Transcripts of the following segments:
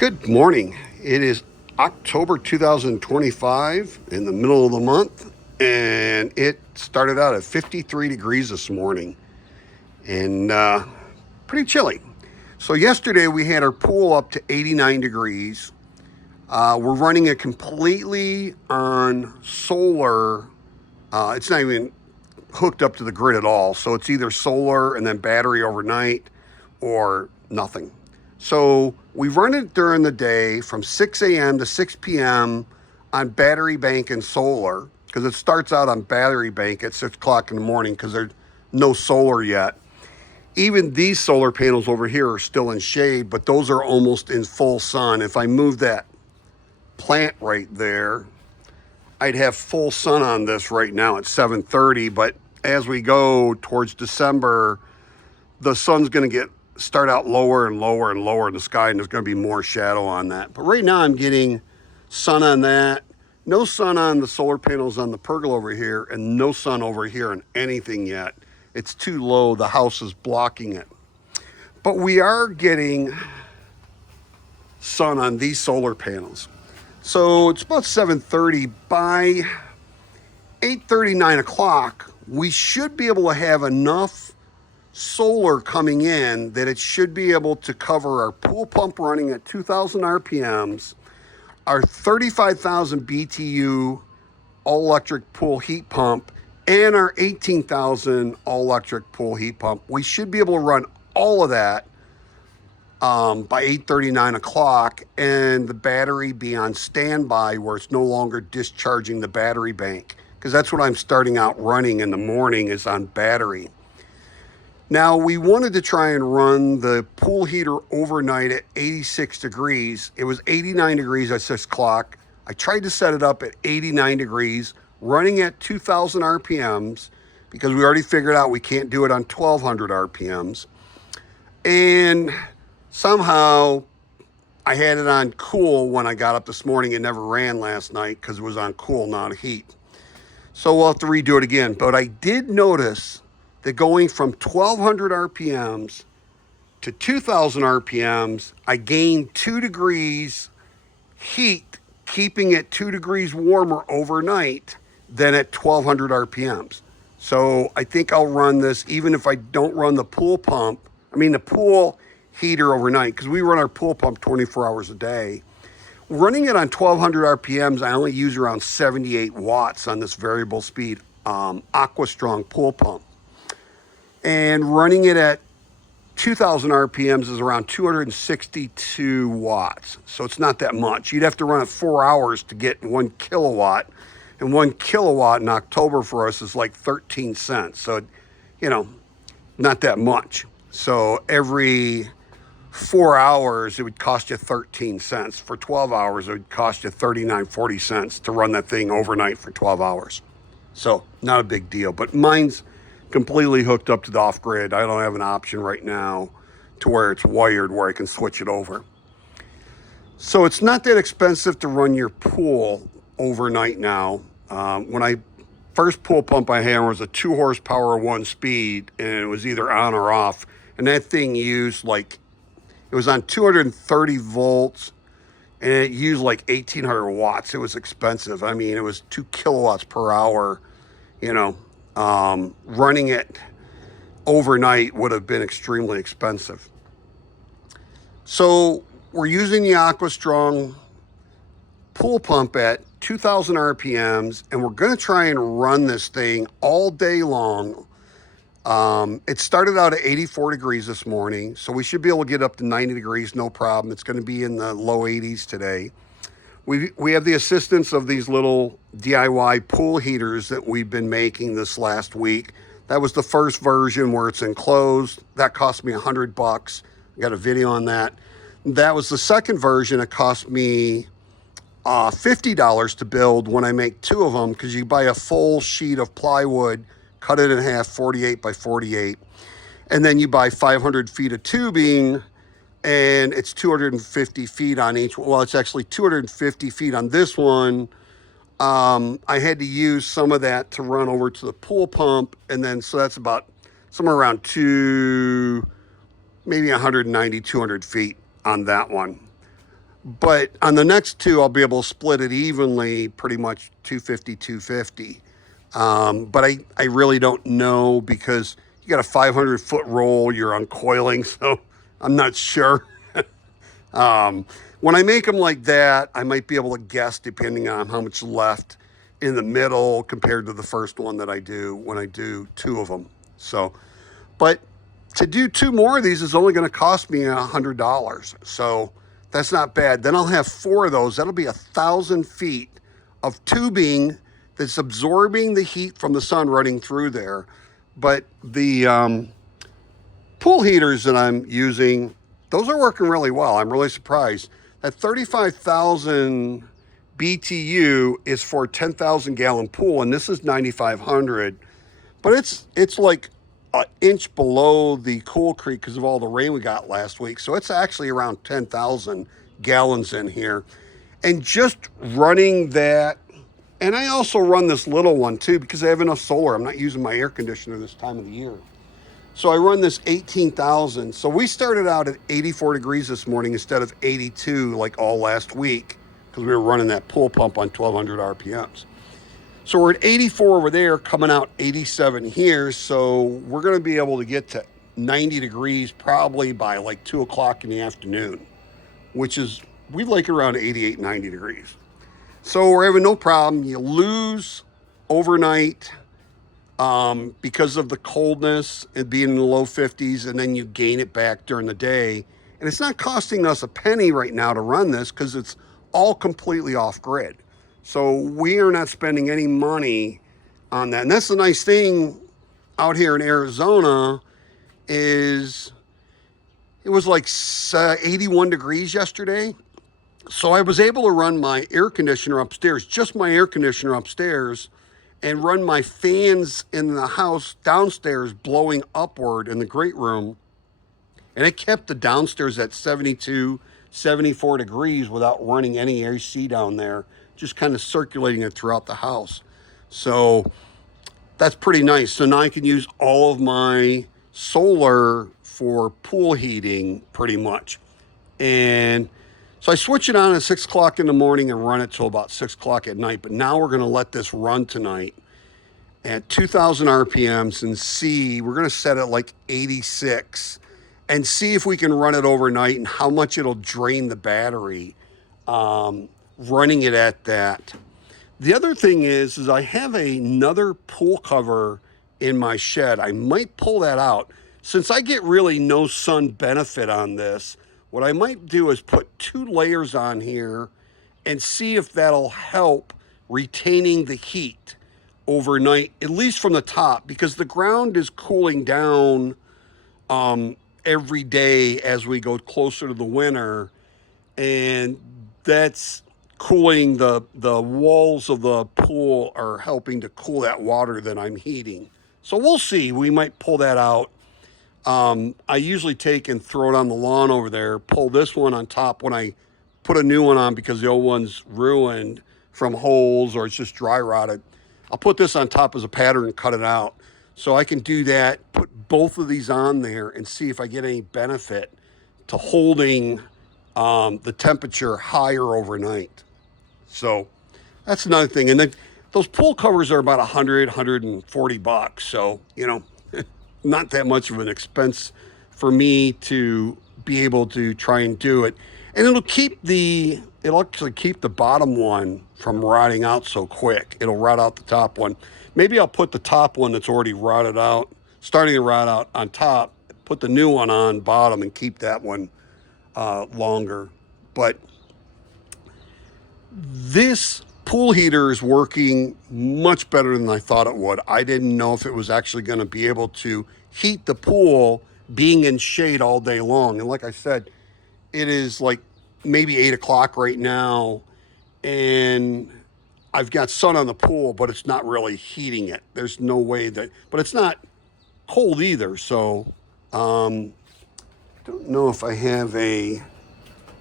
Good morning. It is October 2025 in the middle of the month, and it started out at 53 degrees this morning and pretty chilly. So, yesterday we had our pool up to 89 degrees. We're running it completely on solar. It's not even hooked up to the grid at all. So, it's either solar and then battery overnight or nothing. So we run it during the day from 6 a.m. to 6 p.m. on battery bank and solar, because it starts out on battery bank at 6 o'clock in the morning because there's no solar yet. Even these solar panels over here are still in shade, but those are almost in full sun. If I move that plant right there, I'd have full sun on this right now at 7:30, but as we go towards December, the sun's going to start out lower and lower and lower in the sky, and there's going to be more shadow on that. But right now I'm getting sun on that, no sun on the solar panels on the pergola over here, and no sun over here on anything yet. It's too low. The house is blocking it. But we are getting sun on these solar panels. So it's about 7:30. By 8:30, 9 o'clock, we should be able to have enough solar coming in that it should be able to cover our pool pump running at 2,000 RPMs, our 35,000 BTU all electric pool heat pump, and our 18,000 all electric pool heat pump. We should be able to run all of that by 8:30, 9 o'clock, and the battery be on standby where it's no longer discharging the battery bank, because that's what I'm starting out running in the morning, is on battery. Now, we wanted to try and run the pool heater overnight at 86 degrees. It was 89 degrees at 6 o'clock. I tried to set it up at 89 degrees, running at 2,000 RPMs, because we already figured out we can't do it on 1,200 RPMs. And somehow I had it on cool when I got up this morning. It never ran last night because it was on cool, not heat. So we'll have to redo it again. But I did notice that going from 1,200 RPMs to 2,000 RPMs, I gained 2 degrees heat, keeping it 2 degrees warmer overnight than at 1,200 RPMs. So I think I'll run this even if I don't run the pool heater overnight, because we run our pool pump 24 hours a day. Running it on 1,200 RPMs, I only use around 78 watts on this variable speed AquaStrong pool pump. And running it at 2,000 RPMs is around 262 watts. So it's not that much. You'd have to run it 4 hours to get 1 kilowatt. And 1 kilowatt in October for us is like 13 cents. So, not that much. So every 4 hours, it would cost you 13 cents. For 12 hours, it would cost you 39.40 cents to run that thing overnight for 12 hours. So not a big deal. But mine's completely hooked up to the off-grid. I don't have an option right now to where it's wired where I can switch it over. So it's not that expensive to run your pool overnight now. When I first pool pump I had was a 2 horsepower 1 speed, and it was either on or off. And that thing used it was on 230 volts, and it used like 1,800 watts. It was expensive. I mean, it was 2 kilowatts per hour, running it overnight would have been extremely expensive. So we're using the AquaStrong pool pump at 2,000 RPMs, and we're going to try and run this thing all day long. It started out at 84 degrees this morning, so we should be able to get up to 90 degrees, no problem. It's going to be in the low 80s today. We have the assistance of these little DIY pool heaters that we've been making this last week. That was the first version where it's enclosed. That cost me $100. I got a video on that. That was the second version. It cost me $50 to build when I make 2 of them, because you buy a full sheet of plywood, cut it in half, 48 by 48, and then you buy 500 feet of tubing, and it's 250 feet on each one. Well, it's actually 250 feet on this one. I had to use some of that to run over to the pool pump, and then so that's about somewhere around maybe 190, 200 feet on that one. But on the next two, I'll be able to split it evenly, pretty much 250, 250. But I really don't know because you got a 500-foot roll, you're uncoiling, so I'm not sure. When I make them like that, I might be able to guess depending on how much left in the middle compared to the first one that I do when I do two of them. So, but to do two more of these is only going to cost me $100. So that's not bad. Then I'll have four of those. That'll be 1,000 feet of tubing that's absorbing the heat from the sun running through there. But the pool heaters that I'm using, those are working really well. I'm really surprised. That 35,000 BTU is for a 10,000 gallon pool, and this is 9,500. But it's like an inch below the Cool Creek because of all the rain we got last week. So it's actually around 10,000 gallons in here. And just running that, and I also run this little one too because I have enough solar. I'm not using my air conditioner this time of the year. So I run this 18,000. So we started out at 84 degrees this morning instead of 82 like all last week because we were running that pool pump on 1,200 RPMs. So we're at 84 over there, coming out 87 here. So we're going to be able to get to 90 degrees probably by like 2 o'clock in the afternoon, which is, we like around 88, 90 degrees. So we're having no problem. You lose overnight because of the coldness and being in the low 50s, and then you gain it back during the day. And it's not costing us a penny right now to run this because it's all completely off grid. So we are not spending any money on that. And that's the nice thing out here in Arizona is it was like 81 degrees yesterday. So I was able to run my air conditioner upstairs, just my air conditioner upstairs, and run my fans in the house downstairs blowing upward in the great room. And it kept the downstairs at 72, 74 degrees without running any AC down there, just kind of circulating it throughout the house. So that's pretty nice. So now I can use all of my solar for pool heating pretty much. And so I switch it on at 6 o'clock in the morning and run it till about 6 o'clock at night. But now we're going to let this run tonight at 2,000 RPMs and see, we're going to set it like 86 and see if we can run it overnight and how much it'll drain the battery running it at that. The other thing is I have another pool cover in my shed. I might pull that out. Since I get really no sun benefit on this, what I might do is put 2 layers on here and see if that'll help retaining the heat overnight, at least from the top, because the ground is cooling down every day as we go closer to the winter, and that's cooling the walls of the pool are helping to cool that water that I'm heating. So we'll see. We might pull that out. I usually take and throw it on the lawn over there, pull this one on top when I put a new one on because the old one's ruined from holes or it's just dry rotted. I'll put this on top as a pattern and cut it out. So I can do that, put both of these on there and see if I get any benefit to holding the temperature higher overnight. So that's another thing. And then those pool covers are about 100, 140 bucks. So, you know, not that much of an expense for me to be able to try and do it. And it'll actually keep the bottom one from rotting out so quick. It'll rot out the top one. Maybe I'll put the top one that's already rotted out, starting to rot out on top, put the new one on bottom and keep that one longer. But this pool heater is working much better than I thought it would. I didn't know if it was actually going to be able to heat the pool being in shade all day long. And like I said, it is like maybe 8 o'clock right now, and I've got sun on the pool, but it's not really heating it. There's no way that, but it's not cold either. So, don't know if I have a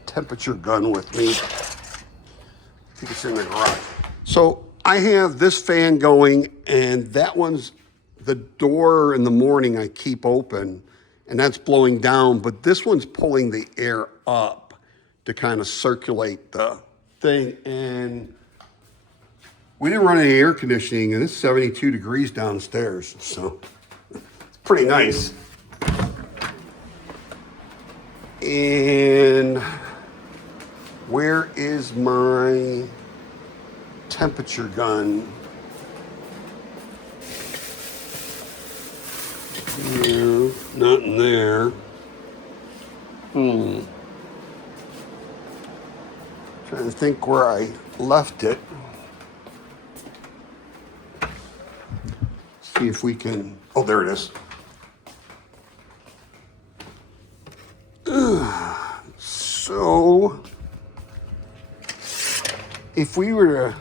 temperature gun with me. I think it's in the garage. So I have this fan going, and that one's the door in the morning I keep open, and that's blowing down, but this one's pulling the air up to kind of circulate the thing. And we didn't run any air conditioning, and it's 72 degrees downstairs, so it's pretty nice. And where is my temperature gun? No, not in there. Trying to think where I left it. See if we can. Oh, there it is. So, if we were to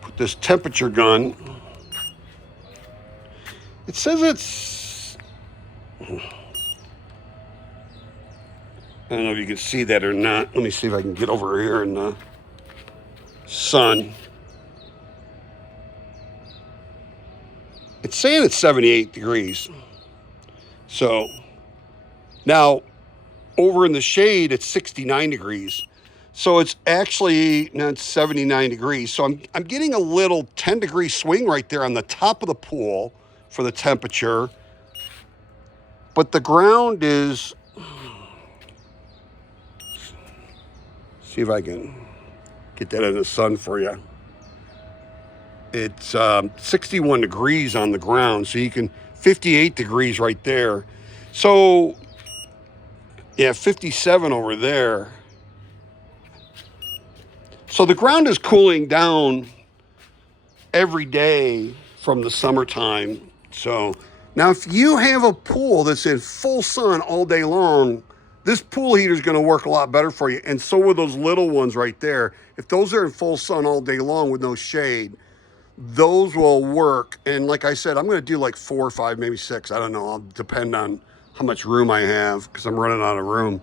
put this temperature gun, it says it's, I don't know if you can see that or not. Let me see if I can get over here in the sun. It's saying it's 78 degrees. So now over in the shade, it's 69 degrees. So it's actually not 79 degrees. So I'm getting a little 10-degree swing right there on the top of the pool for the temperature. But the ground is, see if I can get that in the sun for you. It's 61 degrees on the ground, so you can, 58 degrees right there. So, yeah, 57 over there. So the ground is cooling down every day from the summertime. So now if you have a pool that's in full sun all day long, this pool heater is going to work a lot better for you. And so are those little ones right there. If those are in full sun all day long with no shade, those will work. And like I said, I'm going to do like 4 or 5, maybe 6. I don't know. I'll depend on how much room I have because I'm running out of room.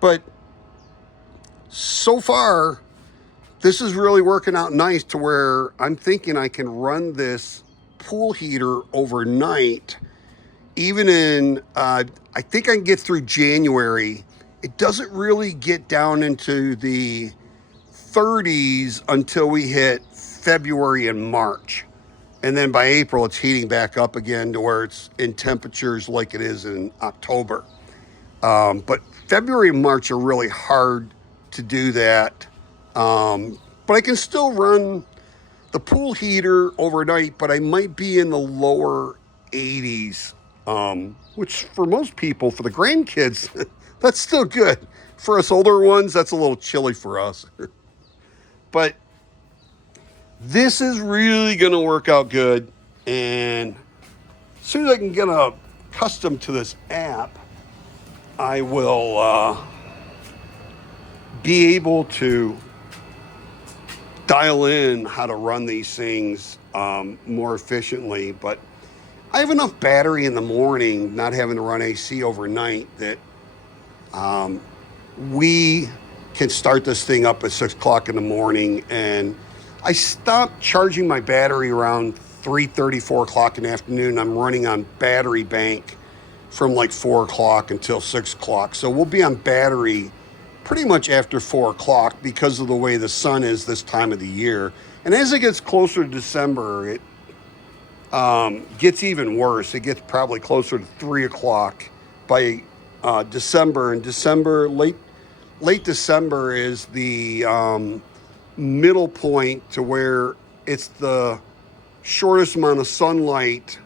But so far, this is really working out nice to where I'm thinking I can run this pool heater overnight. Even in, I think I can get through January. It doesn't really get down into the 30s until we hit February and March. And then by April, it's heating back up again to where it's in temperatures like it is in October. But February and March are really hard to do that. But I can still run the pool heater overnight, but I might be in the lower 80s, which for most people, for the grandkids, that's still good. For us older ones, that's a little chilly for us. But this is really going to work out good. And as soon as I can get accustomed to this app, I will be able to dial in how to run these things more efficiently. But I have enough battery in the morning, not having to run AC overnight, that we can start this thing up at 6 o'clock in the morning. And I stopped charging my battery around 3:30, 4 o'clock in the afternoon. I'm running on battery bank from like 4 o'clock until 6 o'clock. So we'll be on battery pretty much after 4 o'clock because of the way the sun is this time of the year. And as it gets closer to December, it gets even worse. It gets probably closer to 3 o'clock by December. And December, late December is the middle point to where it's the shortest amount of sunlight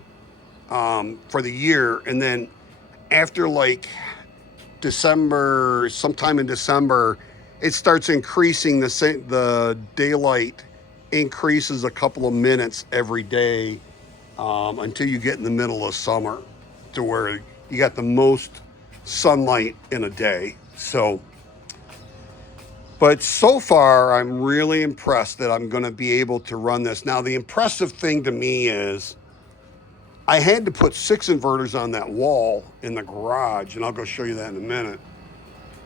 for the year. And then after like December, sometime in December, it starts increasing. The daylight increases a couple of minutes every day until you get in the middle of summer to where you got the most sunlight in a day. So, but so far, I'm really impressed that I'm going to be able to run this. Now, the impressive thing to me is I had to put 6 inverters on that wall in the garage, and I'll go show you that in a minute,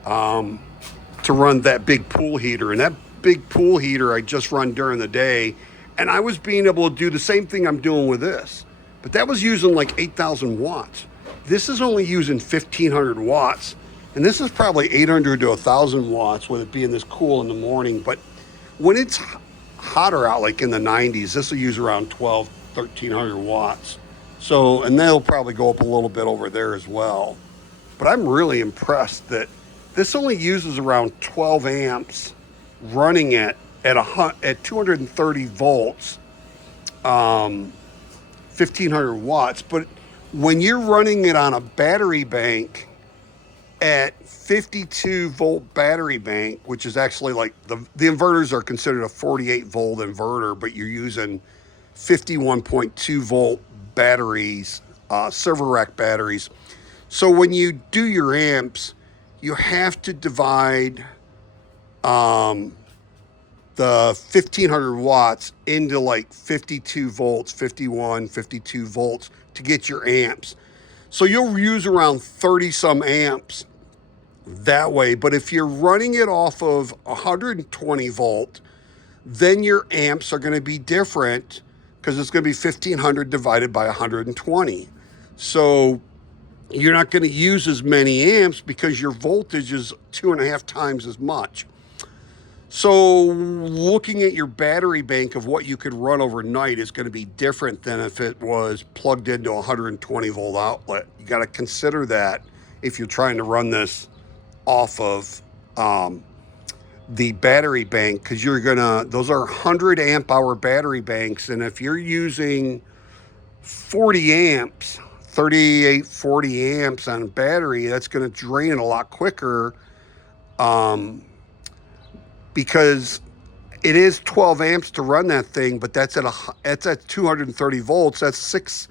to run that big pool heater. And that big pool heater I just run during the day, and I was being able to do the same thing I'm doing with this. But that was using like 8,000 watts. This is only using 1500 watts, and this is probably 800 to 1000 watts with it being this cool in the morning. But when it's hotter out, like in the 90s, this will use around 1300 watts. So, and they'll probably go up a little bit over there as well. But I'm really impressed that this only uses around 12 amps running it at 230 volts, 1500 watts. But when you're running it on a battery bank at 52 volt battery bank, which is actually like the inverters are considered a 48 volt inverter, but you're using 51.2 volt batteries, server rack batteries. So when you do your amps, you have to divide the 1500 watts into like 52 volts, 51, 52 volts to get your amps. So you'll use around 30 some amps that way. But if you're running it off of 120 volt, then your amps are going to be different because it's going to be 1500 divided by 120. So you're not going to use as many amps because your voltage is 2.5 times as much. So looking at your battery bank of what you could run overnight is going to be different than if it was plugged into a 120 volt outlet. You got to consider that if you're trying to run this off of the battery bank, because those are 100 amp hour battery banks. And if you're using 40 amps, 38, 40 amps on a battery, that's going to drain a lot quicker. Because it is 12 amps to run that thing, but that's at 230 volts. It's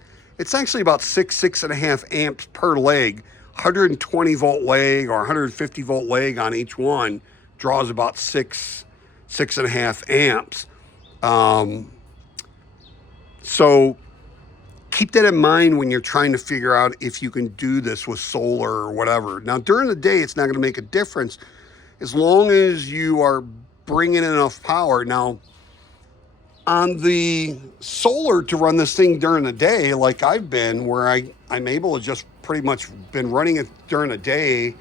actually about 6.5 amps per leg. 120 volt leg or 150 volt leg on each one draws about 6.5 amps. So keep that in mind when you're trying to figure out if you can do this with solar or whatever. Now, during the day, it's not going to make a difference as long as you are bringing enough power. Now, on the solar to run this thing during the day, like I've been, where I'm able to just pretty much been running it during the day,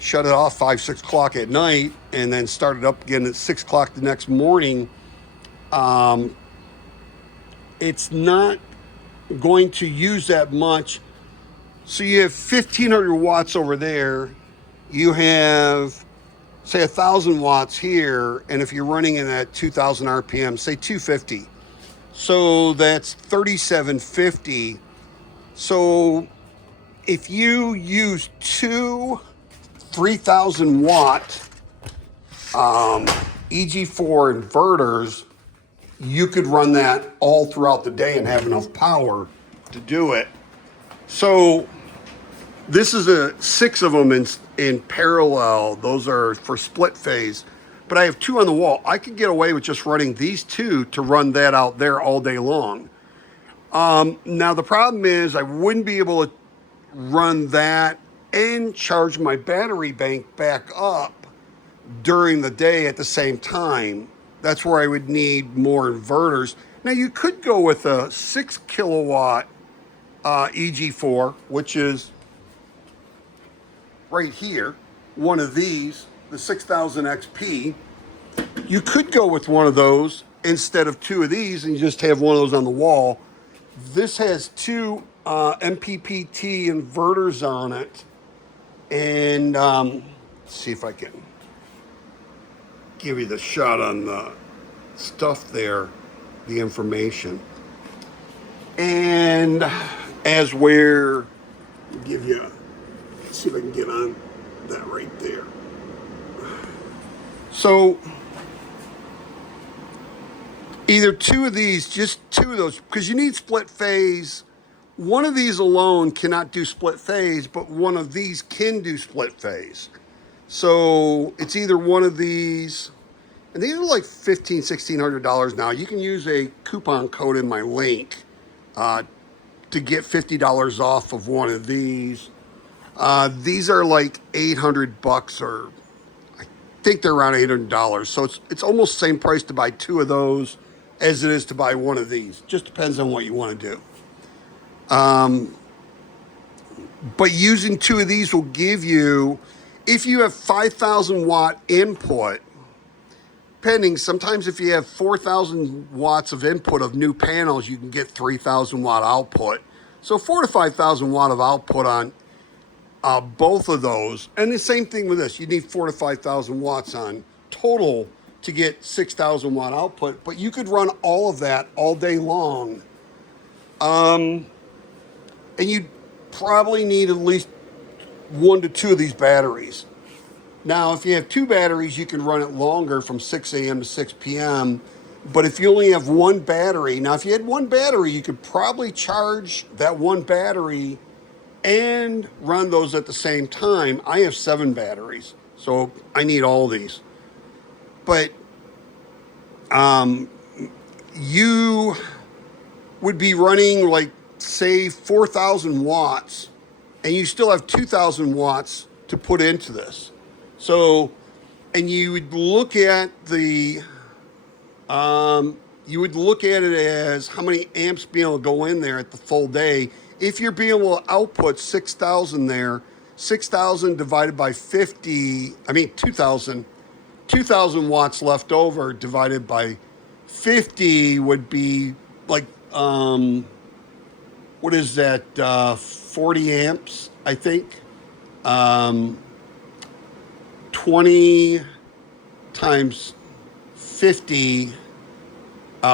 shut it off 5, 6 o'clock at night, and then start it up again at 6 o'clock the next morning. It's not going to use that much. So you have 1500 watts over there. You have, say, 1000 watts here. And if you're running it at 2000 RPM, say 250. So that's 3750. So if you use two 3000 watt EG4 inverters, you could run that all throughout the day and have enough power to do it. So this is 6 of them in parallel. Those are for split phase, but I have 2 on the wall. I could get away with just running these 2 to run that out there all day long. Now the problem is I wouldn't be able to run that and charge my battery bank back up during the day at the same time. That's where I would need more inverters. Now you could go with a 6 kilowatt EG4, which is right here, one of these, the 6000 XP. You could go with one of those instead of 2 of these and you just have one of those on the wall. This has 2 MPPT inverters on it. And let's see if I can give you the shot on the stuff there, the information. And as we're, give you, let's see if I can get on that right there. So either 2 of these, just 2 of those, because you need split phase. One of these alone cannot do split phase, but one of these can do split phase. So it's either one of these, and these are like $1,500, $1,600 now. You can use a coupon code in my link to get $50 off of one of these. These are like $800, or I think they're around $800. So it's almost the same price to buy 2 of those as it is to buy one of these. Just depends on what you want to do. But using two of these will give you, if you have 5,000 watt input, depending, sometimes if you have 4,000 watts of input of new panels, you can get 3,000 watt output. So 4 to 5,000 watt of output on both of those. And the same thing with this. You need 4 to 5,000 watts on total to get 6,000 watt output, but you could run all of that all day long. And you probably need at least 1 to 2 of these batteries. Now, if you have 2 batteries, you can run it longer from 6 a.m. to 6 p.m. But if you only have 1 battery, now if you had 1 battery, you could probably charge that 1 battery and run those at the same time. I have 7 batteries, so I need all these. But you would be running like, say, 4,000 watts, and you still have 2,000 watts to put into this. So, and you would look at the, you would look at it as how many amps being able to go in there at the full day. If you're being able to output 6,000 there, 6,000 divided by 50, 2,000 watts left over divided by 50 would be like, what is that, 40 amps, I think. 20 times 50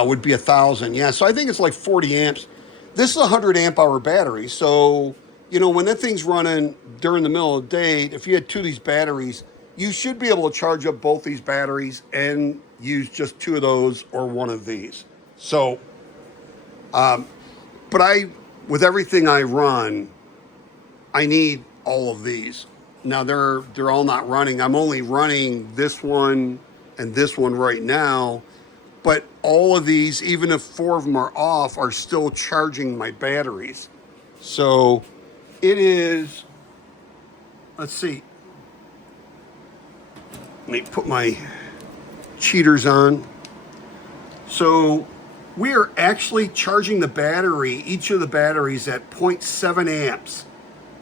would be 1,000. Yeah, so I think it's like 40 amps. This is a 100 amp hour battery. So, you know, when that thing's running during the middle of the day, if you had 2 of these batteries, you should be able to charge up both these batteries and use just 2 of those or 1 of these. So, but with everything I run, I need all of these. Now they're all not running. I'm only running this one and this one right now, but all of these, even if 4 of them are off, are still charging my batteries. So it is, let's see. Let me put my cheaters on. So we are actually charging the battery, each of the batteries at 0.7 amps.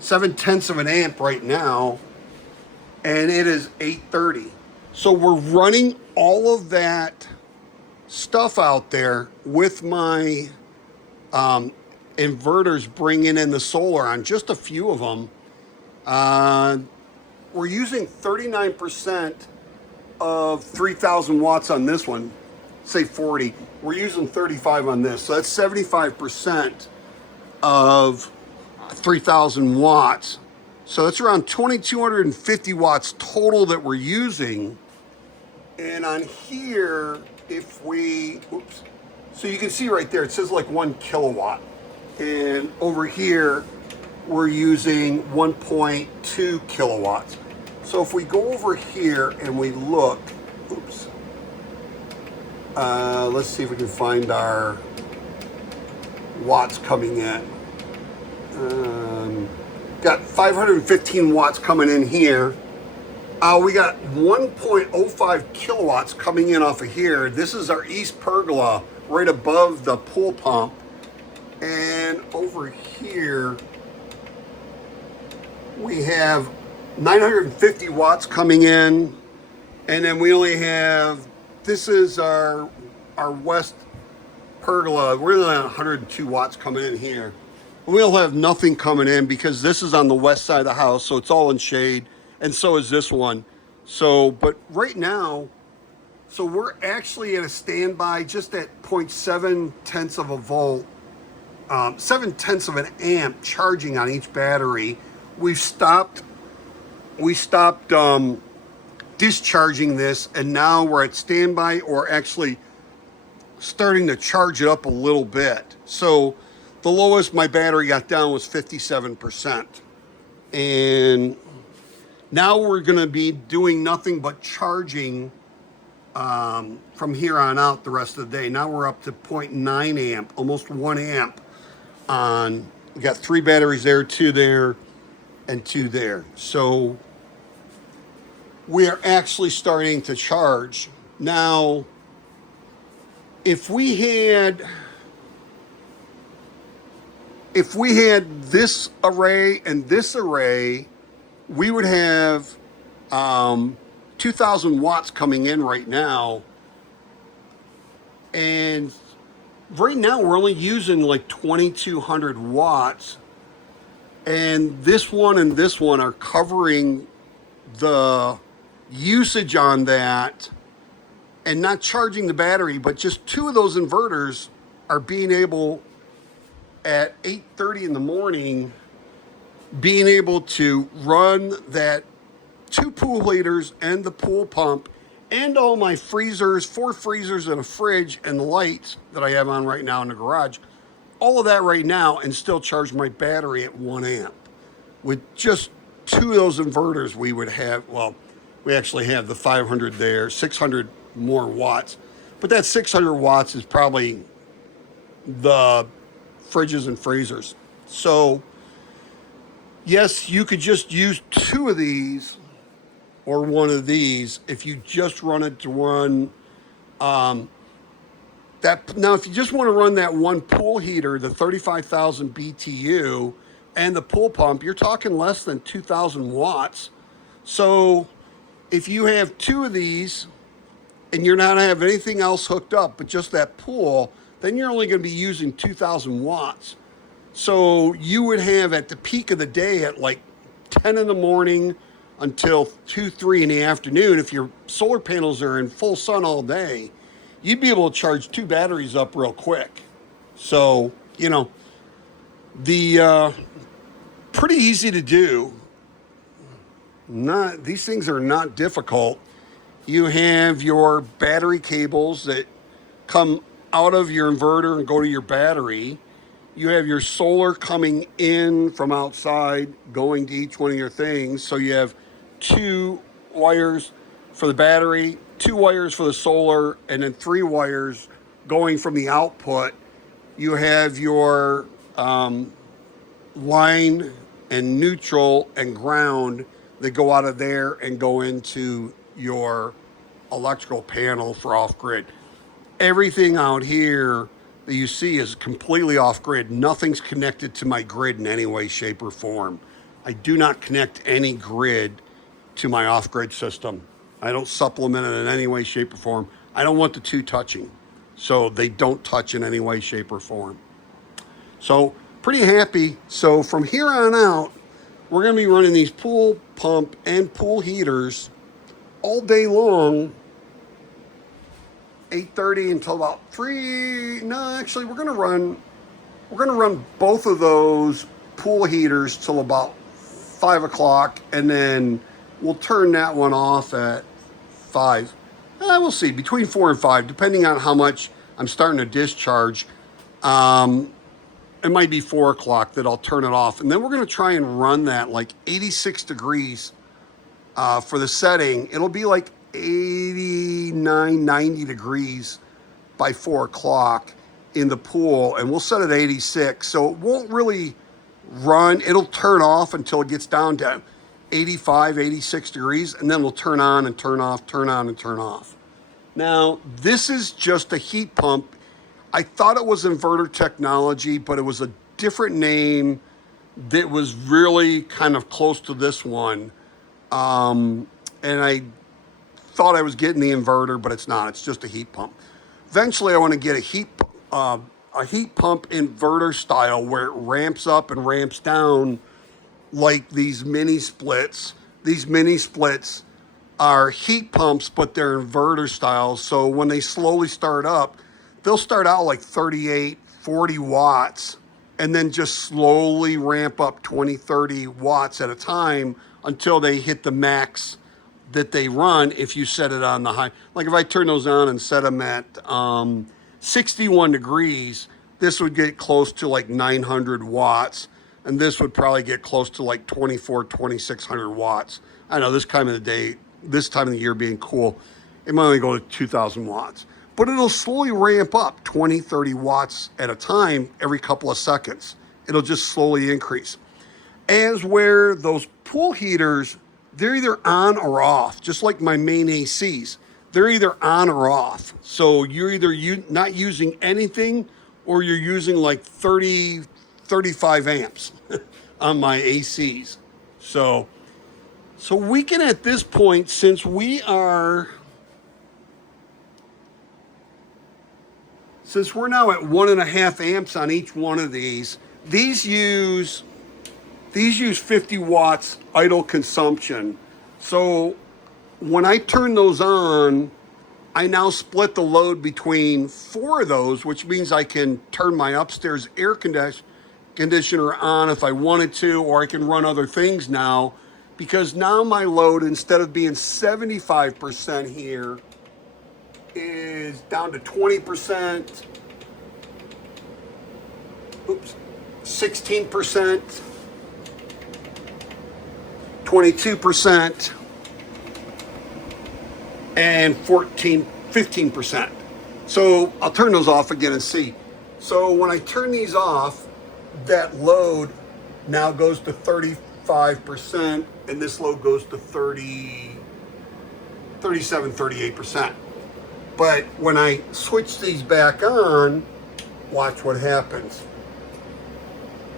7/10 of an amp right now, and it is 8:30. So we're running all of that stuff out there with my inverters bringing in the solar on just a few of them. We're using 39% of 3,000 watts on this one, say 40. We're using 35 on this, so that's 75% of 3,000 watts. So it's around 2,250 watts total that we're using. And on here, if we, so you can see right there, it says like 1 kilowatt. And over here, we're using 1.2 kilowatts. So if we go over here and we look, let's see if we can find our watts coming in. Got 515 watts coming in here. We got 1.05 kilowatts coming in off of here. This is our east pergola right above the pool pump. And over here, we have 950 watts coming in. And then we only have, this is our west pergola. We're only at 102 watts coming in here. We'll have nothing coming in because this is on the west side of the house, so it's all in shade, and so is this one. So, but right now, so we're actually at a standby just at 0.7 of a volt, 7/10 of an amp charging on each battery. We stopped discharging this, and now we're at standby or actually starting to charge it up a little bit. So the lowest my battery got down was 57%. And now we're gonna be doing nothing but charging from here on out the rest of the day. Now we're up to 0.9 amp, almost 1 amp on, we got 3 batteries there, 2 there, and 2 there. So we are actually starting to charge. Now, if we had, if we had this array and this array, we would have 2,000 watts coming in right now. And right now we're only using like 2,200 watts. And this one and this one are covering the usage on that and not charging the battery, but just two of those inverters are being able at 8:30 in the morning, being able to run that two pool heaters and the pool pump and all my freezers, 4 freezers and a fridge and the lights that I have on right now in the garage, all of that right now, and still charge my battery at 1 amp. With just two of those inverters, we would have, well, we actually have the 500 there, 600 more watts. But that 600 watts is probably the fridges and freezers. So, yes, you could just use two of these or one of these if you just run it to run that. Now, if you just want to run that one pool heater, the 35,000 BTU, and the pool pump, you're talking less than 2,000 watts. So if you have two of these and you're not have anything else hooked up but just that pool, then you're only going to be using 2,000 watts. So you would have at the peak of the day at like 10 in the morning until 2, 3 in the afternoon, if your solar panels are in full sun all day, you'd be able to charge 2 batteries up real quick. So, you know, the pretty easy to do. These things are not difficult. You have your battery cables that come out of your inverter and go to your battery. You have your solar coming in from outside, going to each one of your things. So you have 2 wires for the battery, 2 wires for the solar, and then 3 wires going from the output. You have your line and neutral and ground that go out of there and go into your electrical panel for off-grid. Everything out here that you see is completely off-grid. Nothing's connected to my grid in any way, shape, or form. I do not connect any grid to my off-grid system. I don't supplement it in any way, shape, or form. I don't want the two touching, so they don't touch in any way, shape, or form. So pretty happy. So from here on out, we're going to be running these pool pump and pool heaters all day long, 8:30 until about 3. No, actually, we're going to run both of those pool heaters till about 5 o'clock, and then we'll turn that one off at 5. We'll see, between 4 and 5, depending on how much I'm starting to discharge. It might be 4 o'clock that I'll turn it off. And then we're going to try and run that like 86 degrees for the setting. It'll be like 89, 90 degrees by 4 o'clock in the pool. And we'll set it at 86. So it won't really run. It'll turn off until it gets down to 85, 86 degrees. And then we'll turn on and turn off, turn on and turn off. Now, this is just a heat pump. I thought it was inverter technology, but it was a different name that was really kind of close to this one. And I thought I was getting the inverter, but it's not. It's just a heat pump. Eventually, I want to get a heat pump inverter style where it ramps up and ramps down like these mini splits. These mini splits are heat pumps, but they're inverter style. So when they slowly start up, they'll start out like 38, 40 watts, and then just slowly ramp up 20, 30 watts at a time until they hit the max that they run if you set it on the high. Like if I turn those on and set them at 61 degrees, this would get close to like 900 watts, and this would probably get close to like 24, 2600 watts. I know this time of the day, this time of the year being cool, it might only go to 2,000 watts. But it'll slowly ramp up 20, 30 watts at a time every couple of seconds. It'll just slowly increase. As where those pool heaters, they're either on or off, just like my main ACs. They're either on or off. So you're either not using anything, or you're using like 30, 35 amps on my ACs. So we can, at this point, since we're now at 1.5 amps on each one of these use 50 watts idle consumption. So when I turn those on, I now split the load between 4 of those, which means I can turn my upstairs air conditioner on if I wanted to, or I can run other things now, because now my load, instead of being 75% here, is down to 20%, 16%, 22%, and 15%. So I'll turn those off again and see. So when I turn these off, that load now goes to 35%, and this load goes to 37, 38%. But when I switch these back on, watch what happens.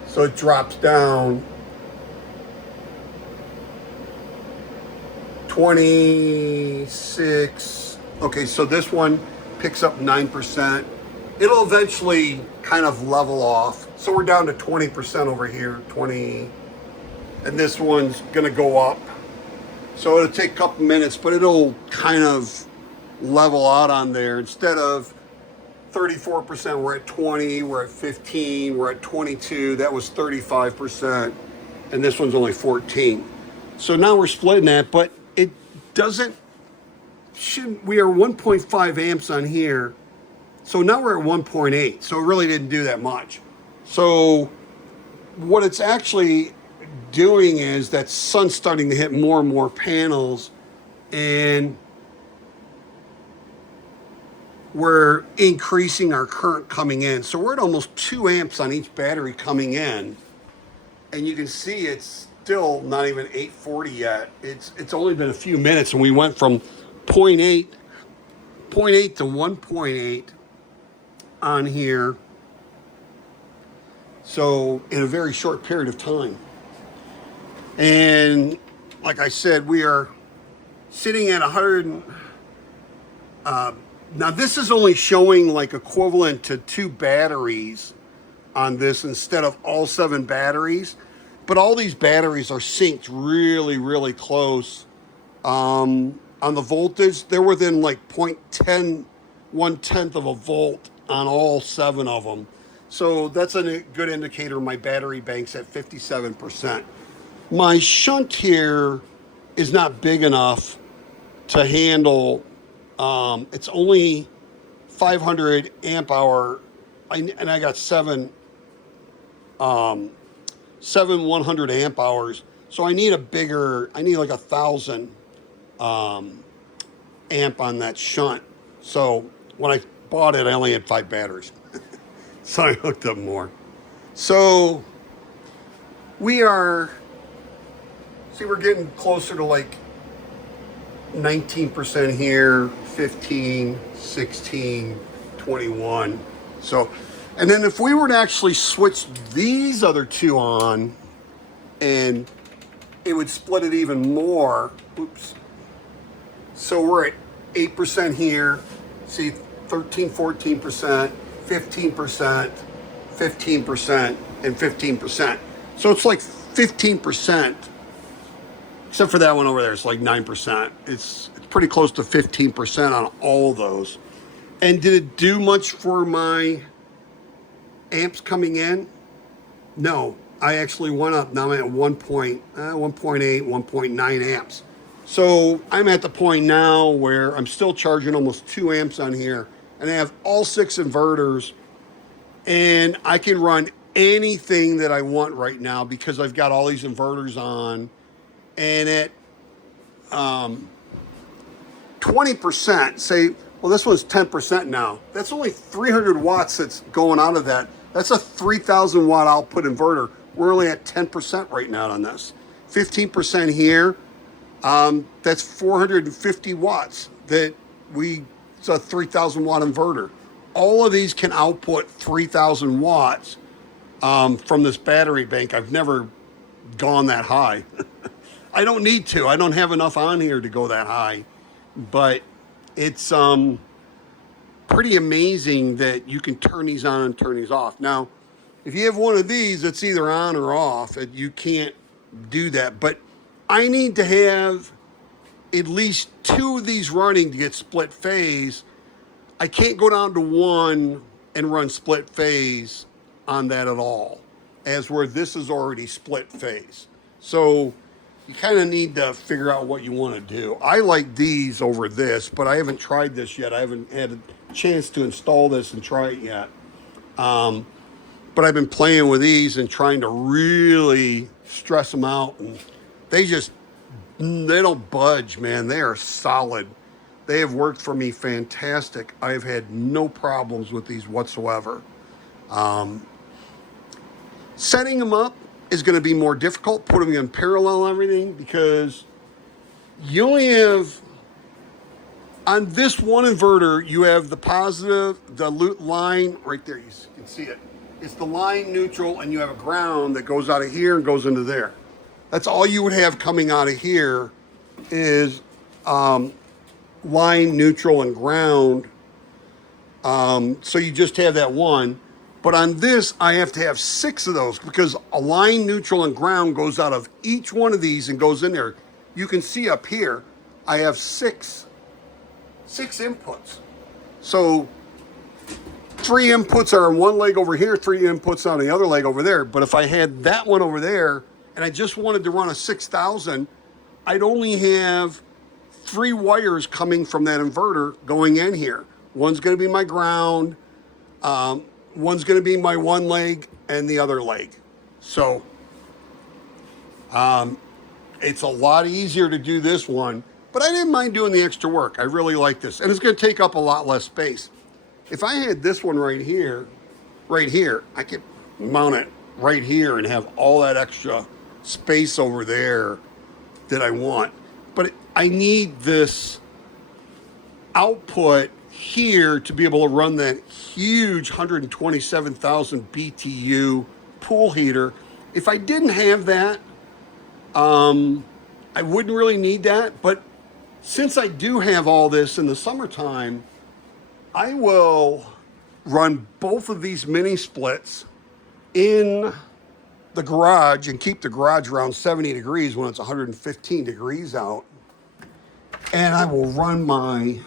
So it drops down 26. Okay, so this one picks up 9%. It'll eventually kind of level off. So we're down to 20% over here, 20. And this one's gonna go up. So it'll take a couple minutes, but it'll kind of level out on there. Instead of 34%, we're at 20, we're at 15, we're at 22. That was 35%. And this one's only 14. So now we're splitting that, but it doesn't, we are 1.5 amps on here. So now we're at 1.8. So it really didn't do that much. So what it's actually doing is that sun's starting to hit more and more panels, and we're increasing our current coming in. So we're at almost 2 amps on each battery coming in. And you can see it's still not even 840 yet. It's only been a few minutes, and we went from 0.8 to 1.8 on here. So in a very short period of time. And like I said, we are sitting at 100. Now this is only showing like equivalent to 2 batteries on this instead of all 7 batteries. But all these batteries are synced really, really close. On the voltage, they're within like 0.10, 1/10 of a volt on all 7 of them. So that's a good indicator. My battery bank's at 57%. My shunt here is not big enough to handle, it's only 500 amp hour, and I got 7 100 amp hours. So I need I need like 1,000 amp on that shunt. So when I bought it, I only had 5 batteries. So I hooked up more. So we're getting closer to like 19% here, 15, 16, 21. So, and then if we were to actually switch these other 2 on, and it would split it even more. Oops. So we're at 8% here. See, 13, 14%, 15%, 15%, and 15%. So it's like 15%. Except for that one over there, it's like 9%. It's pretty close to 15% on all those. And did it do much for my amps coming in? No, I actually went up. Now I'm at 1.8, 1.9 amps. So I'm at the point now where I'm still charging almost 2 amps on here, and I have all 6 inverters, and I can run anything that I want right now because I've got all these inverters on. And at 20%, say, well, this one's 10% now. That's only 300 watts that's going out of that. That's a 3,000 watt output inverter. We're only at 10% right now on this. 15% here, that's 450 watts. It's a 3,000 watt inverter. All of these can output 3,000 watts. from this battery bank. I've never gone that high. I don't need to. I don't have enough on here to go that high. But it's pretty amazing that you can turn these on and turn these off. Now, if you have one of these, it's either on or off. You can't do that. But I need to have at least two of these running to get split phase. I can't go down to one and run split phase on that at all, as where this is already split phase. So you kind of need to figure out what you want to do. I like these over this, but I haven't tried this yet. I haven't had a chance to install this and try it yet. But I've been playing with these and trying to really stress them out, and they don't budge, man. They are solid. They have worked for me fantastic. I've had no problems with these whatsoever. Setting them up is going to be more difficult, putting them in parallel and everything, because you only have, on this one inverter, you have the positive, the line right there. You can see it. It's the line, neutral, and you have a ground that goes out of here and goes into there. That's all you would have coming out of here is line, neutral, and ground. So you just have that one. But on this, I have to have 6 of those, because a line, neutral, and ground goes out of each one of these and goes in there. You can see up here, I have six inputs. So 3 inputs are on one leg over here, 3 inputs on the other leg over there. But if I had that one over there and I just wanted to run a 6,000, I'd only have 3 wires coming from that inverter going in here. One's going to be my ground, one's going to be my one leg, and the other leg. So it's a lot easier to do this one, but I didn't mind doing the extra work. I really like this, and it's going to take up a lot less space. If I had this one right here, I could mount it right here and have all that extra space over there that I want. But I need this output here to be able to run that huge 127,000 BTU pool heater. If I didn't have that, I wouldn't really need that. But since I do have all this in the summertime, I will run both of these mini splits in the garage and keep the garage around 70 degrees when it's 115 degrees out. And I will run my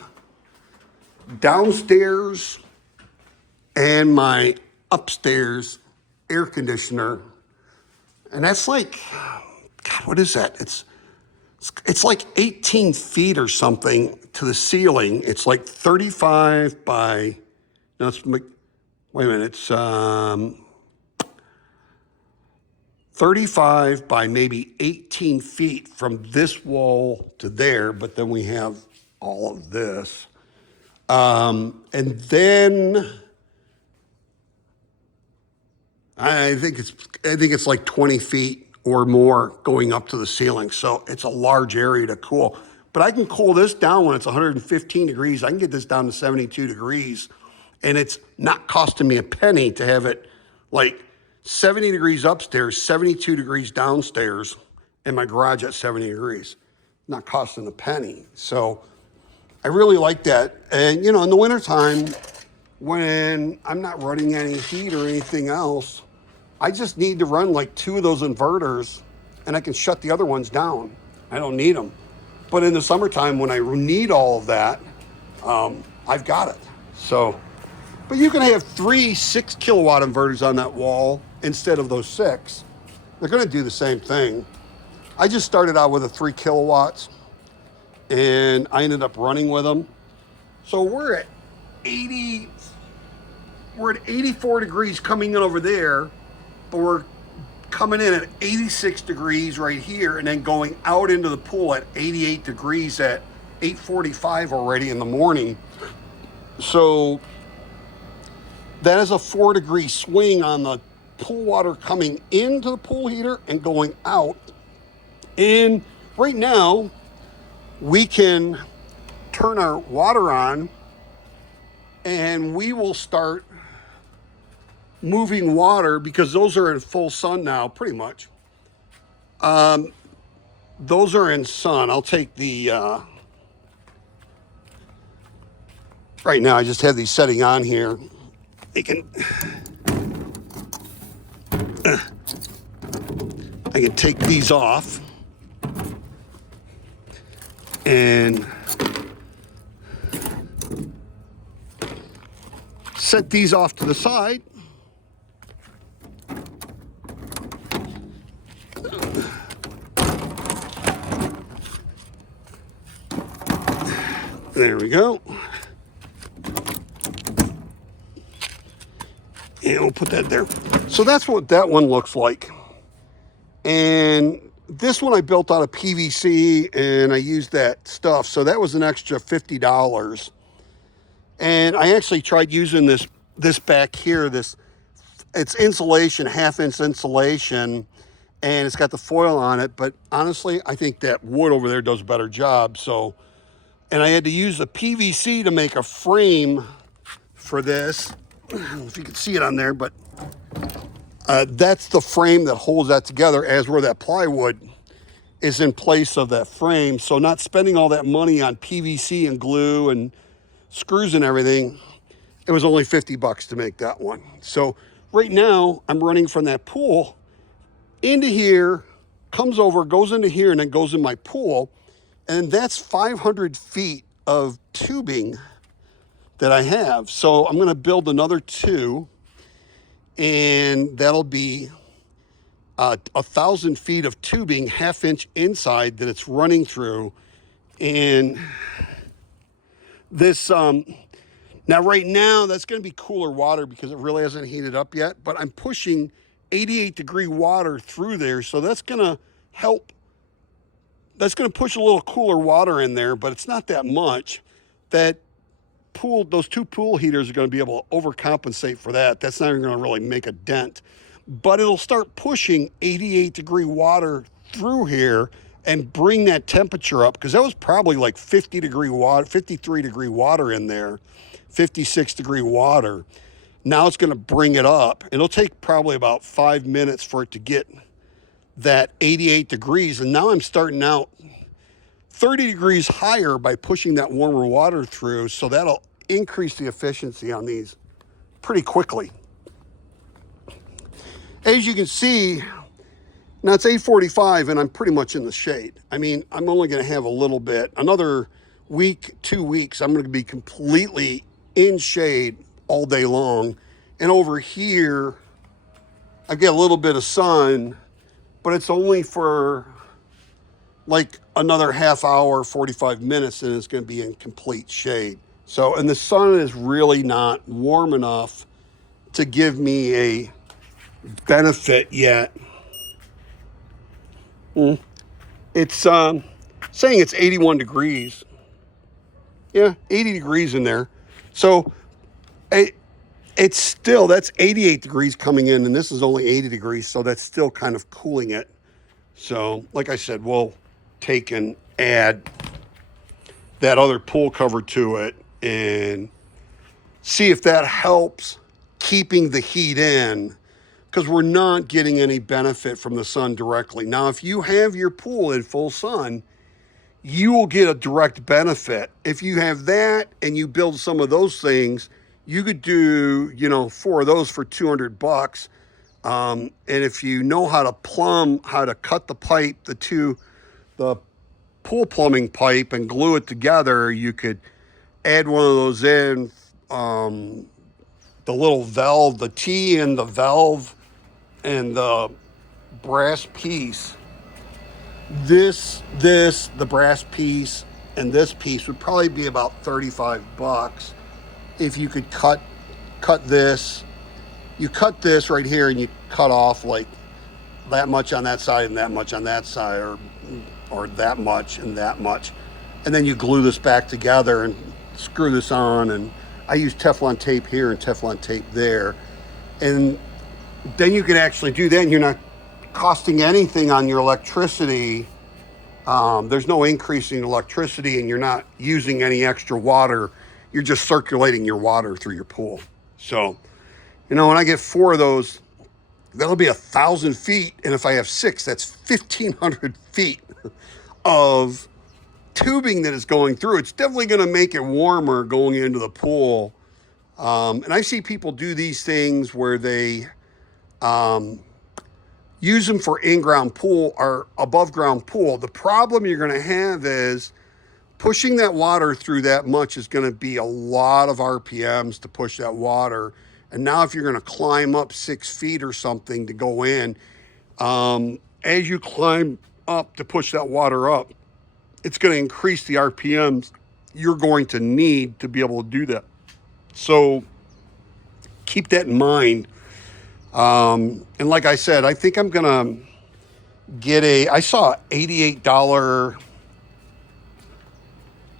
downstairs and my upstairs air conditioner. And that's like, God, what is that? It's like 18 feet or something to the ceiling. It's like 35 by, no, it's, wait a minute, it's 35 by maybe 18 feet from this wall to there, but then we have all of this. And then I think it's like 20 feet or more going up to the ceiling. So it's a large area to cool. But I can cool this down when it's 115 degrees. I can get this down to 72 degrees. And it's not costing me a penny to have it like 70 degrees upstairs, 72 degrees downstairs, and my garage at 70 degrees. Not costing a penny. So I really like that. And, you know, in the wintertime, when I'm not running any heat or anything else, I just need to run like 2 of those inverters and I can shut the other ones down. I don't need them. But in the summertime, when I need all of that, I've got it. So, but you can have 3 6 kilowatt inverters on that wall instead of those 6. They're going to do the same thing. I just started out with a 3 kilowatts and I ended up running with them. So we're at 84 degrees coming in over there, but we're coming in at 86 degrees right here and then going out into the pool at 88 degrees at 8:45 already in the morning. So that is a 4-degree swing on the pool water coming into the pool heater and going out. And right now, we can turn our water on and we will start moving water, because those are in full sun now, pretty much. Those are in sun. I'll take the, right now I just have these setting on here. I can take these off and set these off to the side. There we go. And we'll put that there. So that's what that one looks like. And this one I built out of PVC, and I used that stuff. So that was an extra $50. And I actually tried using this back here. It's insulation, 1/2 inch insulation, and it's got the foil on it. But honestly, I think that wood over there does a better job. So, and I had to use the PVC to make a frame for this. I don't know if you can see it on there, but that's the frame that holds that together, as where that plywood is in place of that frame. So not spending all that money on PVC and glue and screws and everything, it was only $50 to make that one. So right now I'm running from that pool into here, comes over, goes into here, and then goes in my pool. And that's 500 feet of tubing that I have. So I'm going to build another 2, and that'll be 1,000 feet of tubing, 1/2 inch inside, that it's running through. And this, now right now that's going to be cooler water because it really hasn't heated up yet, but I'm pushing 88-degree water through there. So that's going to help. That's going to push a little cooler water in there, but it's not that much. Those 2 pool heaters are going to be able to overcompensate for that. That's not even going to really make a dent, but it'll start pushing 88-degree water through here and bring that temperature up, because that was probably like 50-degree water, 53-degree water in there, 56-degree water. Now it's going to bring it up. It'll take probably about 5 minutes for it to get that 88 degrees. And now I'm starting out 30 degrees higher by pushing that warmer water through. So that'll increase the efficiency on these pretty quickly. As you can see, now it's 8:45 and I'm pretty much in the shade. I mean, I'm only going to have a little bit. Another week, 2 weeks, I'm going to be completely in shade all day long. And over here, I get a little bit of sun, but it's only for like another half hour, 45 minutes, and it's going to be in complete shade. So, and the sun is really not warm enough to give me a benefit yet. It's saying it's 81 degrees. Yeah, 80 degrees in there. So it's still, that's 88 degrees coming in, and this is only 80 degrees. So that's still kind of cooling it. So like I said, we'll take and add that other pool cover to it and see if that helps keeping the heat in, because we're not getting any benefit from the sun directly. Now, if you have your pool in full sun, you will get a direct benefit. If you have that and you build some of those things, you could do, 4 of those for $200. And if you know how to plumb, how to cut the pipe, the pool plumbing pipe, and glue it together, you could add one of those in, the little valve, the T in the valve and the brass piece. The brass piece and this piece would probably be about $35 if you could cut this. You cut this right here and you cut off like that much on that side and that much on that side, or that much and that much. And then you glue this back together and screw this on. And I use Teflon tape here and Teflon tape there. And then you can actually do that, and you're not costing anything on your electricity. There's no increase in electricity, and you're not using any extra water. You're just circulating your water through your pool. So You know, when I get 4 of those, that'll be 1,000 feet. And if I have 6, that's 1,500 feet of tubing that is going through. It's definitely going to make it warmer going into the pool. And I see people do these things where they use them for in-ground pool or above-ground pool. The problem you're going to have is pushing that water through that much is going to be a lot of RPMs to push that water. And now if you're going to climb up 6 feet or something to go in, as you climb up to push that water up, it's going to increase the RPMs you're going to need to be able to do that. So keep that in mind. And like I said, I think I'm going to get I saw $88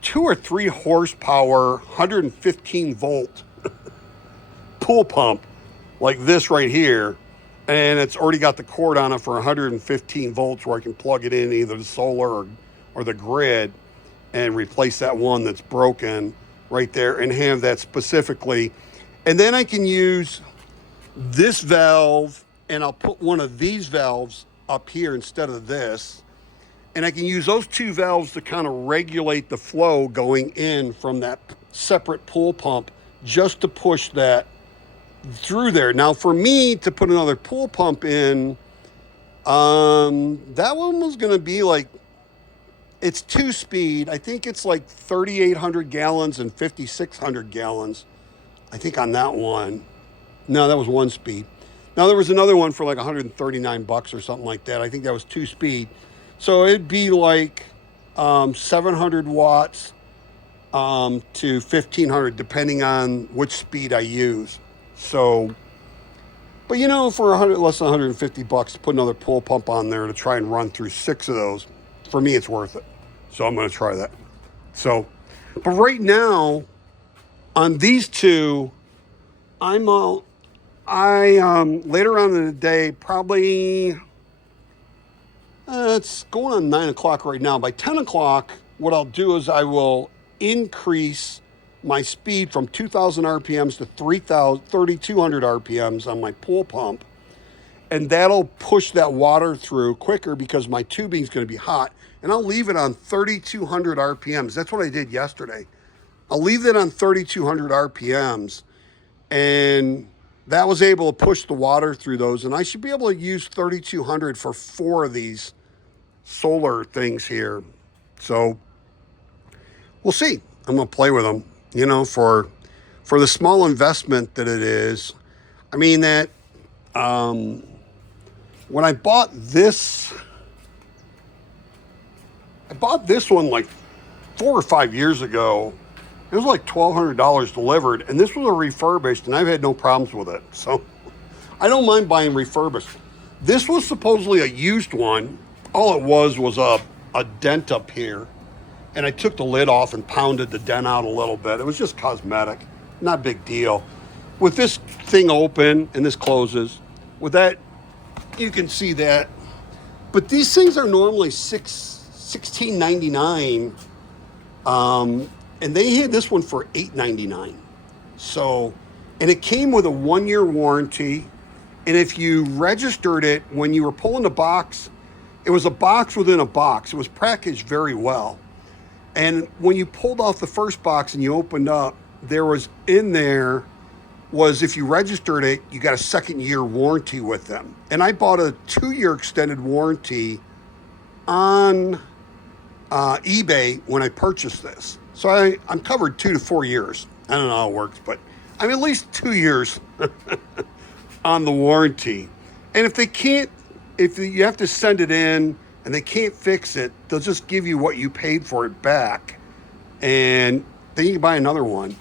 2 or 3 horsepower, 115 volt pool pump like this right here. And it's already got the cord on it for 115 volts where I can plug it in either the solar or the grid and replace that one that's broken right there and have that specifically. And then I can use this valve and I'll put one of these valves up here instead of this. And I can use those 2 valves to kind of regulate the flow going in from that separate pool pump just to push that through there. Now for me to put another pool pump in, that one was going to be like, it's 2-speed. I think it's like 3,800 gallons and 5,600 gallons. I think on that one. No, that was 1-speed. Now there was another one for like $139 or something like that. I think that was 2-speed. So it'd be like 700 watts to 1,500 depending on which speed I use. So, but you know, for less than $150 to put another pool pump on there to try and run through 6 of those, for me it's worth it. So I'm going to try that. So, but right now on these 2, later on in the day, probably it's going on 9 o'clock right now. By 10 o'clock, what I'll do is I will increase my speed from 2,000 RPMs to 3,200 RPMs on my pool pump. And that'll push that water through quicker because my tubing is going to be hot. And I'll leave it on 3,200 RPMs. That's what I did yesterday. I'll leave it on 3,200 RPMs. And that was able to push the water through those. And I should be able to use 3,200 for 4 of these solar things here. So we'll see. I'm going to play with them, you know, for the small investment that it is. I mean that when I bought this one like 4 or 5 years ago. It was like $1,200 delivered, and this was a refurbished, and I've had no problems with it. So I don't mind buying refurbished. This was supposedly a used one. All it was a dent up here, and I took the lid off and pounded the dent out a little bit. It was just cosmetic, not a big deal. With this thing open and this closes, with that, you can see that. But these things are normally $16.99. And they had this one for $8.99. So, and it came with a 1-year warranty. And if you registered it when you were pulling the box, it was a box within a box. It was packaged very well. And when you pulled off the first box and you opened up, there was in there was, if you registered it, you got a 2nd-year warranty with them. And I bought a 2-year extended warranty on eBay when I purchased this. So I'm covered 2 to 4 years. I don't know how it works, but I'm at least 2 years on the warranty. And if you have to send it in and they can't fix it, they'll just give you what you paid for it back. And then you can buy another one.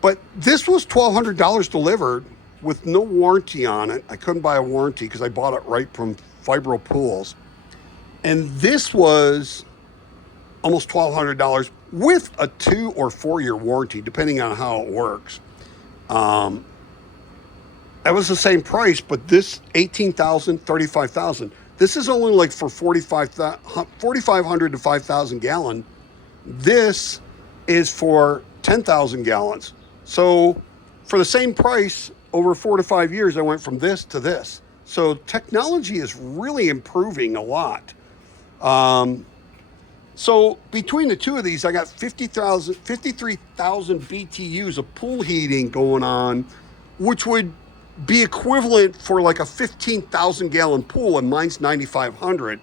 But this was $1,200 delivered with no warranty on it. I couldn't buy a warranty because I bought it right from Fibro Pools. And this was almost $1,200 with a 2 or 4 year warranty, depending on how it works. That was the same price, but this $18,000, $35,000. This is only like for 4,500 to 5,000 gallon. This is for 10,000 gallons. So for the same price over 4 to 5 years, I went from this to this. So technology is really improving a lot. So between the two of these, I got 53,000 BTUs of pool heating going on, which would be equivalent for like a 15,000 gallon pool, and mine's 9,500.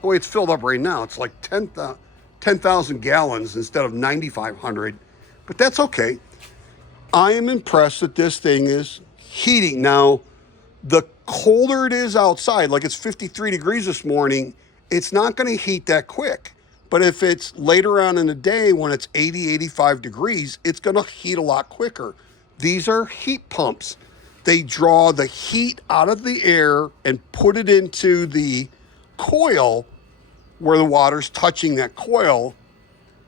The way it's filled up right now, it's like 10,000 gallons instead of 9,500. But that's okay. I am impressed that this thing is heating. Now, the colder it is outside, like it's 53 degrees this morning, it's not going to heat that quick. But if it's later on in the day when it's 80, 85 degrees, it's going to heat a lot quicker. These are heat pumps. They draw the heat out of the air and put it into the coil where the water's touching that coil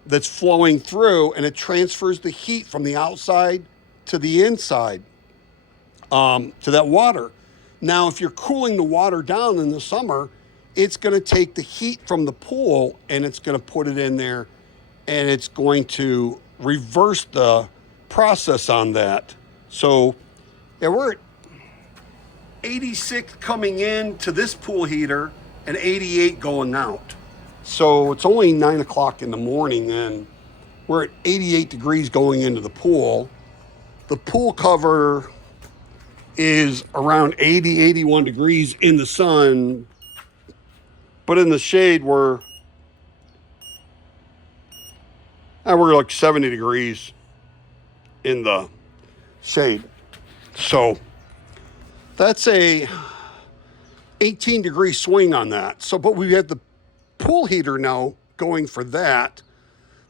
that's flowing through, and it transfers the heat from the outside to the inside, to that water. Now, if you're cooling the water down in the summer, it's going to take the heat from the pool and it's going to put it in there, and it's going to reverse the process on that. So, yeah, we're at 86 coming in to this pool heater and 88 going out. So it's only 9 o'clock in the morning, and we're at 88 degrees going into the pool. The pool cover is around 80, 81 degrees in the sun, but in the shade we're like 70 degrees in the shade. So that's a 18 degree swing on that. So, but we have the pool heater now going for that.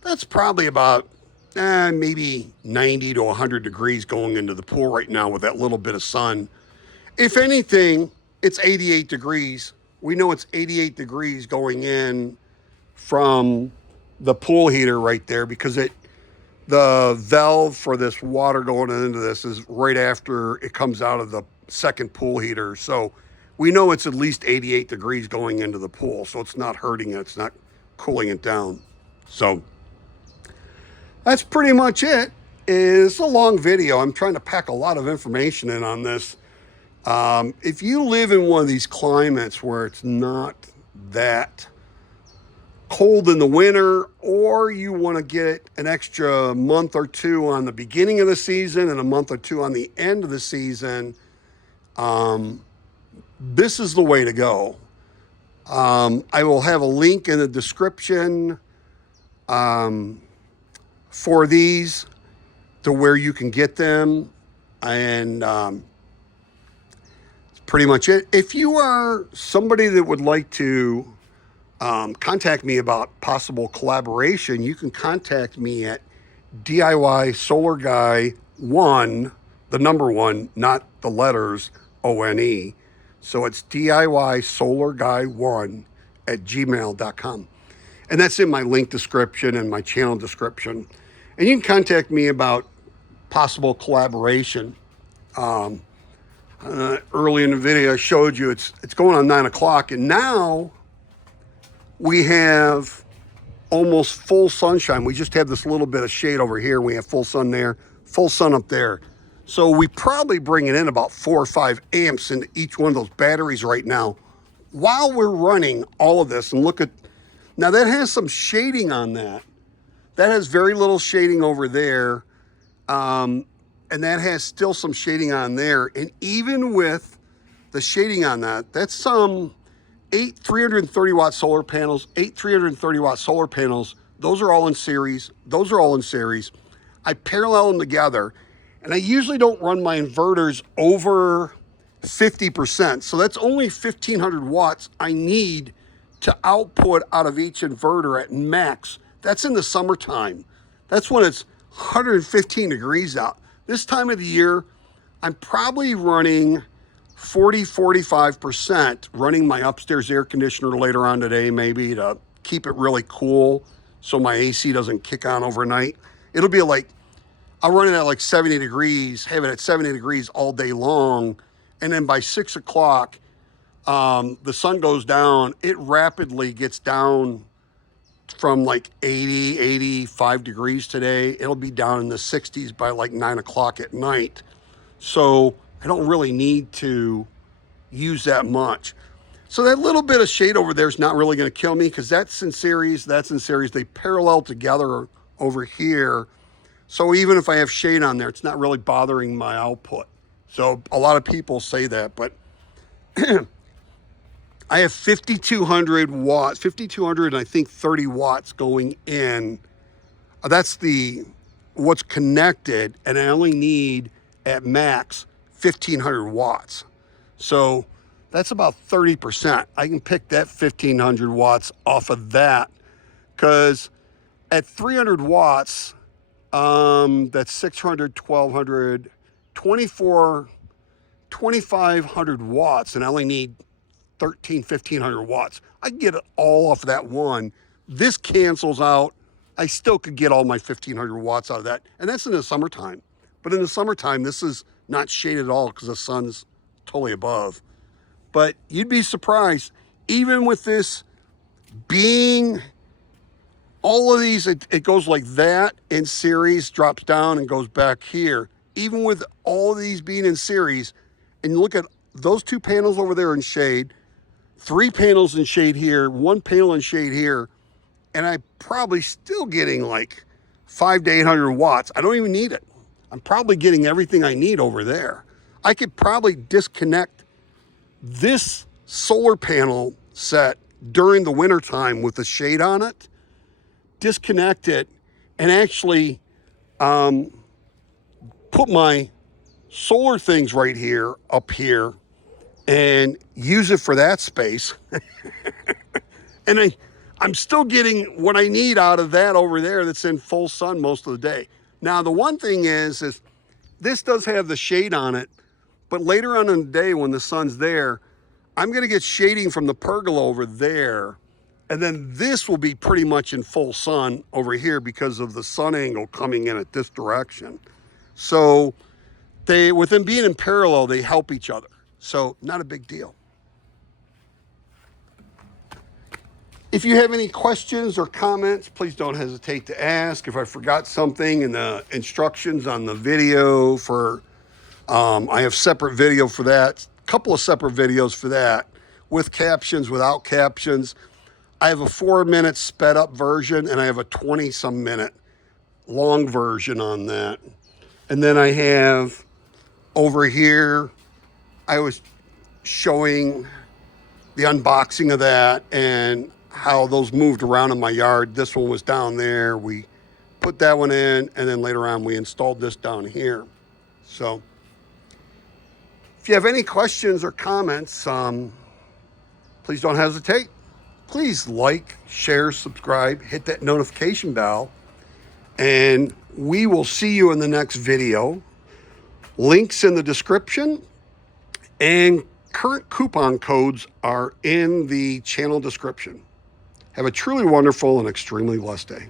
That's probably about maybe 90 to 100 degrees going into the pool right now with that little bit of sun. If anything, it's 88 degrees. We know it's 88 degrees going in from the pool heater right there, because the valve for this water going into this is right after it comes out of the second pool heater. So we know it's at least 88 degrees going into the pool. So it's not hurting it. It's not cooling it down. So that's pretty much it. It's a long video. I'm trying to pack a lot of information in on this. If you live in one of these climates where it's not that cold in the winter, or you want to get an extra month or two on the beginning of the season and a month or two on the end of the season, this is the way to go. I will have a link in the description for these to where you can get them, and that's pretty much it. If you are somebody that would like to contact me about possible collaboration, you can contact me at DIY Solar Guy 1, the number 1, not the letters ONE. So it's DIY Solar Guy 1 at gmail.com. And that's in my link description and my channel description. And you can contact me about possible collaboration. Early in the video, I showed you it's going on 9 o'clock, and now we have almost full sunshine. We just have this little bit of shade over here. We have full sun there, full sun up there. So we probably bringing in about 4 or 5 amps into each one of those batteries right now while we're running all of this. And look at, now that has some shading on that. That has very little shading over there. And that has still some shading on there. And even with the shading on that, that's some 8 330 watt solar panels, 8 330 watt solar panels. Those are all in series. Those are all in series. I parallel them together, and I usually don't run my inverters over 50%. So that's only 1,500 watts I need to output out of each inverter at max. That's in the summertime. That's when it's 115 degrees out. This time of the year, I'm probably running 40-45%, running my upstairs air conditioner later on today, maybe to keep it really cool so my AC doesn't kick on overnight. It'll be like, I'll run it at like 70 degrees, have it at 70 degrees all day long, and then by 6 o'clock, the sun goes down. It rapidly gets down from like 80, 85 degrees today. It'll be down in the 60s by like 9 o'clock at night. So I don't really need to use that much. So that little bit of shade over there is not really going to kill me because that's in series, that's in series. They parallel together over here. So even if I have shade on there, it's not really bothering my output. So a lot of people say that, but I have 5,200 watts, 5,200 and I think 30 watts going in. That's what's connected, and I only need at max 1,500 watts. So that's about 30%. I can pick that 1,500 watts off of that because at 300 watts, that's 600, 1,200, 2,500 watts, and I only need 1,500 watts. I can get it all off of that one. This cancels out. I still could get all my 1,500 watts out of that, and that's in the summertime. But in the summertime, this is not shaded at all because the sun's totally above. But you'd be surprised, even with this being all of these, it goes like that in series, drops down and goes back here. Even with all of these being in series, and you look at those 2 panels over there in shade, 3 panels in shade here, 1 panel in shade here, and I'm probably still getting like 500 to 800 watts. I don't even need it. I'm probably getting everything I need over there. I could probably disconnect this solar panel set during the wintertime with the shade on it, disconnect it, and actually put my solar things right here, up here, and use it for that space. And I'm still getting what I need out of that over there that's in full sun most of the day. Now, the one thing is this does have the shade on it, but later on in the day when the sun's there, I'm gonna get shading from the pergola over there, and then this will be pretty much in full sun over here because of the sun angle coming in at this direction. So with them being in parallel, they help each other. So not a big deal. If you have any questions or comments, please don't hesitate to ask. If I forgot something in the instructions on the video I have separate video for that, a couple of separate videos for that, with captions, without captions. I have a 4-minute sped up version, and I have a 20-some minute long version on that. And then I have over here, I was showing the unboxing of that and how those moved around in my yard. This one was down there. We put that one in, and then later on we installed this down here. So if you have any questions or comments, please don't hesitate. Please like, share, subscribe, hit that notification bell, and we will see you in the next video. Links in the description, and current coupon codes are in the channel description. Have a truly wonderful and extremely blessed day.